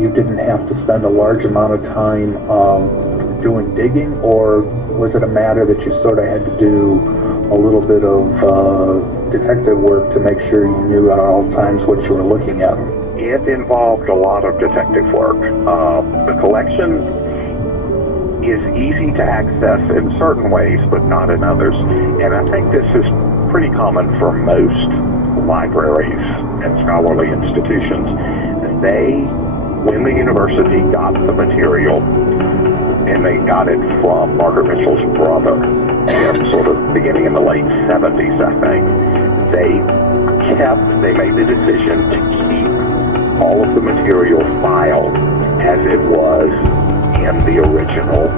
you didn't have to spend a large amount of time doing digging, or was it a matter that you sort of had to do a little bit of detective work to make sure you knew at all times what you were looking at? It involved a lot of detective work. The collection is easy to access in certain ways, but not in others. And I think this is pretty common for most libraries and scholarly institutions. When the university got the material, and they got it from Margaret Mitchell's brother, sort of beginning in the late 70s, I think, they made the decision to keep all of the material filed as it was in the original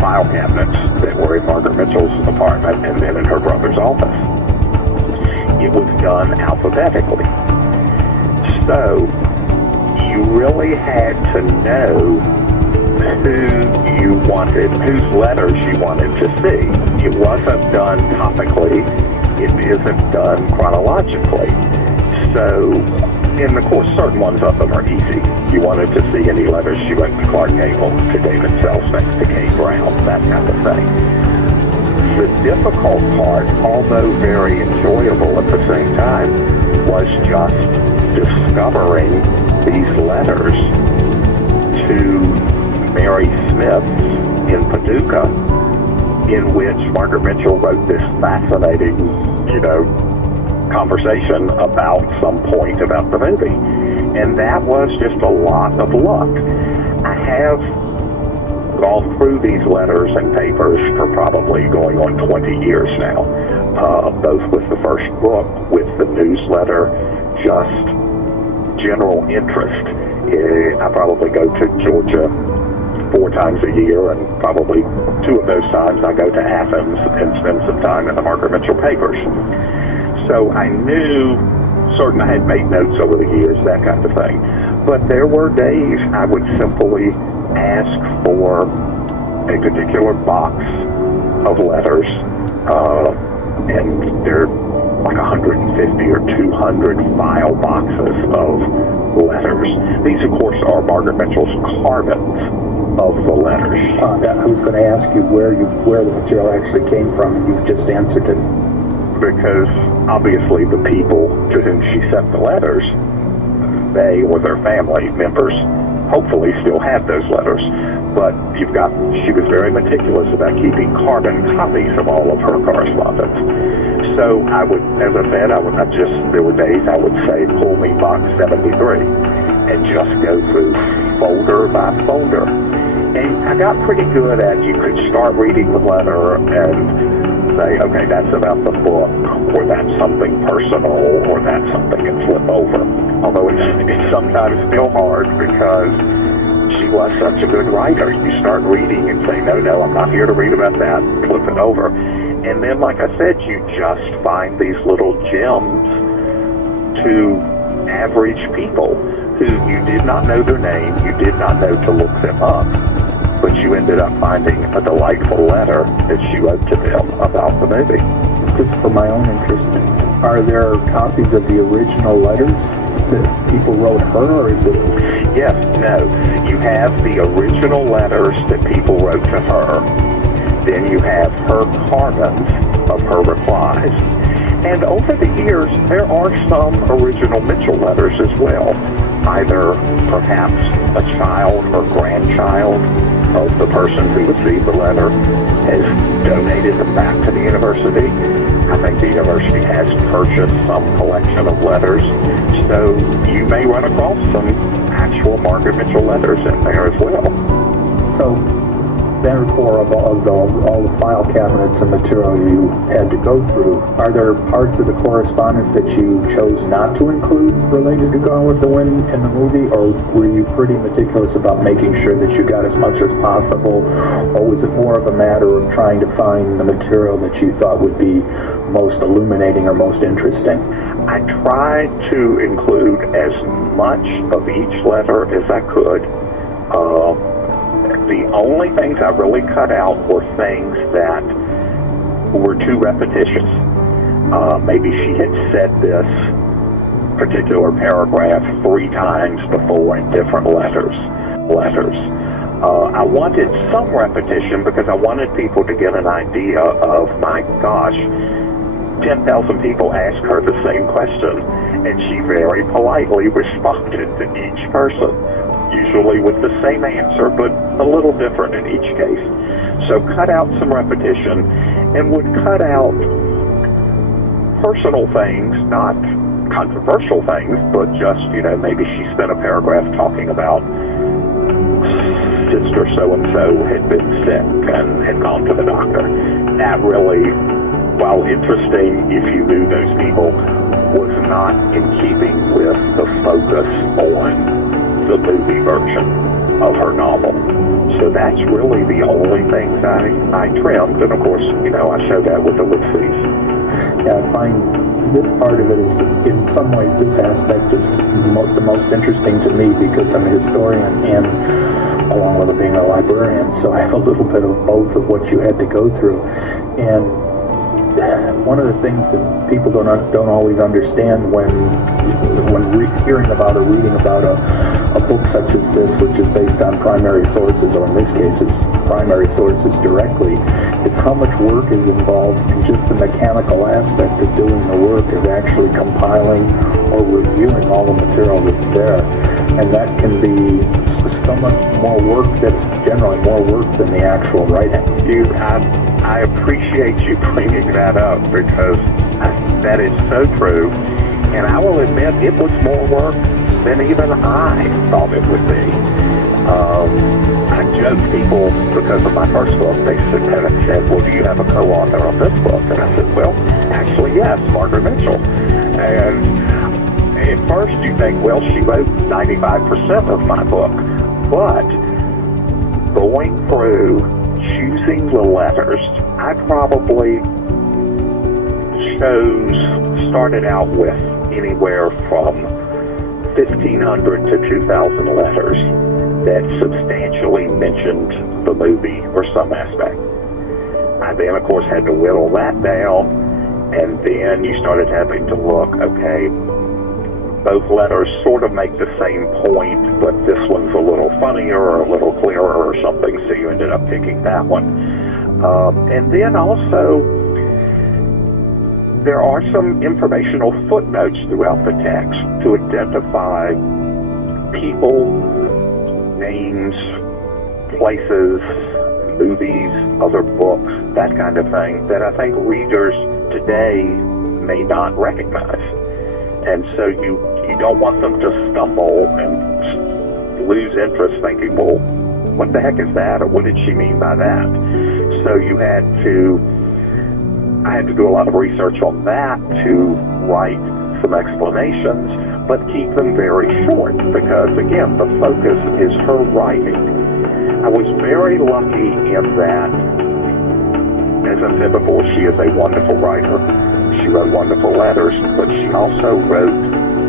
file cabinets that were in Margaret Mitchell's apartment and then in her brother's office. It was done alphabetically. So you really had to know whose letters you wanted to see. It wasn't done topically. It isn't done chronologically. So, and of course, certain ones of them are easy. You wanted to see any letters she wrote to Clark Gable, to David Selznick, to Kay Brown, that kind of thing. The difficult part, although very enjoyable at the same time, was just discovering these letters to Mary Smith in Paducah, in which Margaret Mitchell wrote this fascinating, conversation about some point about the movie. And that was just a lot of luck. I have gone through these letters and papers for probably going on 20 years now, both with the first book, with the newsletter, just general interest. I probably go to Georgia 4 times a year, and probably 2 of those times I go to Athens and spend some time in the Margaret Mitchell papers. So I knew, I had made notes over the years, that kind of thing. But there were days I would simply ask for a particular box of letters, and there are like 150 or 200 file boxes of letters. These, of course, are Margaret Mitchell's carbons of the letters. I was going to ask you where the material actually came from. You've just answered it. Because obviously the people to whom she sent the letters, they or their family members, hopefully still have those letters. But she was very meticulous about keeping carbon copies of all of her correspondence. So I would, as I said, there were days I would say, pull me box 73, and just go through folder by folder. And I got pretty good at, you could start reading the letter and say, okay, that's about the book, or that's something personal, or that's something, and flip over. Although it's sometimes still hard because she was such a good writer. You start reading and say, no, I'm not here to read about that, flip it over. And then, like I said, you just find these little gems to average people who you did not know their name, you did not know to look them up, but you ended up finding a delightful letter that she wrote to them about the movie. Just for my own interest, are there copies of the original letters that people wrote her, or is it? Yes, no. You have the original letters that people wrote to her. Then you have her carbons of her replies. And over the years, there are some original Mitchell letters as well. Either perhaps a child or grandchild of the person who received the letter has donated them back to the university. I think the university has purchased some collection of letters. So you may run across some actual Margaret Mitchell letters in there as well. So therefore, of all the file cabinets and material you had to go through, are there parts of the correspondence that you chose not to include related to Gone with the Wind in the movie, or were you pretty meticulous about making sure that you got as much as possible, or was it more of a matter of trying to find the material that you thought would be most illuminating or most interesting? I tried to include as much of each letter as I could. The only things I really cut out were things that were too repetitious. Maybe she had said this particular paragraph 3 times before in different letters. I wanted some repetition because I wanted people to get an idea of, my gosh, 10,000 people ask her the same question, and she very politely responded to each person, usually with the same answer, but a little different in each case. So cut out some repetition, and would cut out personal things, not controversial things, but just, maybe she spent a paragraph talking about sister so-and-so had been sick and had gone to the doctor. That really, while interesting if you knew those people, was not in keeping with the focus on the movie version of her novel. So that's really the only things I trimmed, and of course, I show that with ellipses. Yeah, I find this part of it is, in some ways, this aspect is the most interesting to me because I'm a historian and along with being a librarian, so I have a little bit of both of what you had to go through. And one of the things that people don't always understand when hearing about or reading about a book such as this, which is based on primary sources, or in this case, it's primary sources directly, is how much work is involved in just the mechanical aspect of doing the work of actually compiling or reviewing all the material that's there. And that can be so much more work, that's generally more work than the actual writing. Dude, I appreciate you bringing that up because that is so true. And I will admit it was more work than even I thought it would be. I joked people because of my first book. They said, well, do you have a co-author on this book? And I said, well, actually, yes, Margaret Mitchell. And at first you think, well, she wrote 95% of my book. But going through, choosing the letters, I probably started out with anywhere from 1,500 to 2,000 letters that substantially mentioned the movie or some aspect. I then, of course, had to whittle that down, and then you started having to look, okay, both letters sort of make the same point, but this one's a little funnier or a little clearer or something, so you ended up picking that one. And then also, there are some informational footnotes throughout the text to identify people, names, places, movies, other books, that kind of thing, that I think readers today may not recognize. And so you don't want them to stumble and lose interest thinking, well, what the heck is that? Or what did she mean by that? So I had to do a lot of research on that to write some explanations, but keep them very short because, again, the focus is her writing. I was very lucky in that, as I said before, she is a wonderful writer. She wrote wonderful letters, but she also wrote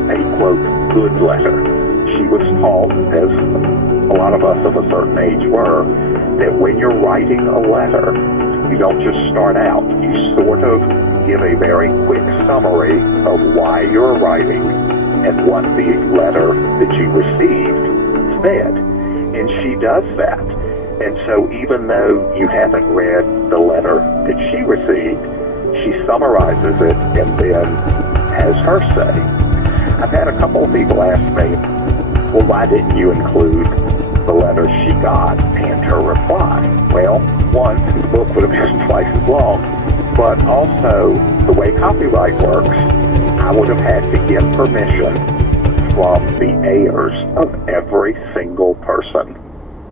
a, quote, good letter. She was taught, as a lot of us of a certain age were, that when you're writing a letter, you don't just start out. You sort of give a very quick summary of why you're writing and what the letter that you received said. And she does that. And so even though you haven't read the letter that she received, she summarizes it and then has her say. I've had a couple of people ask me, well, why didn't you include the letter she got and her reply? Well, one, the book would have been twice as long, but also the way copyright works, I would have had to get permission from the heirs of every single person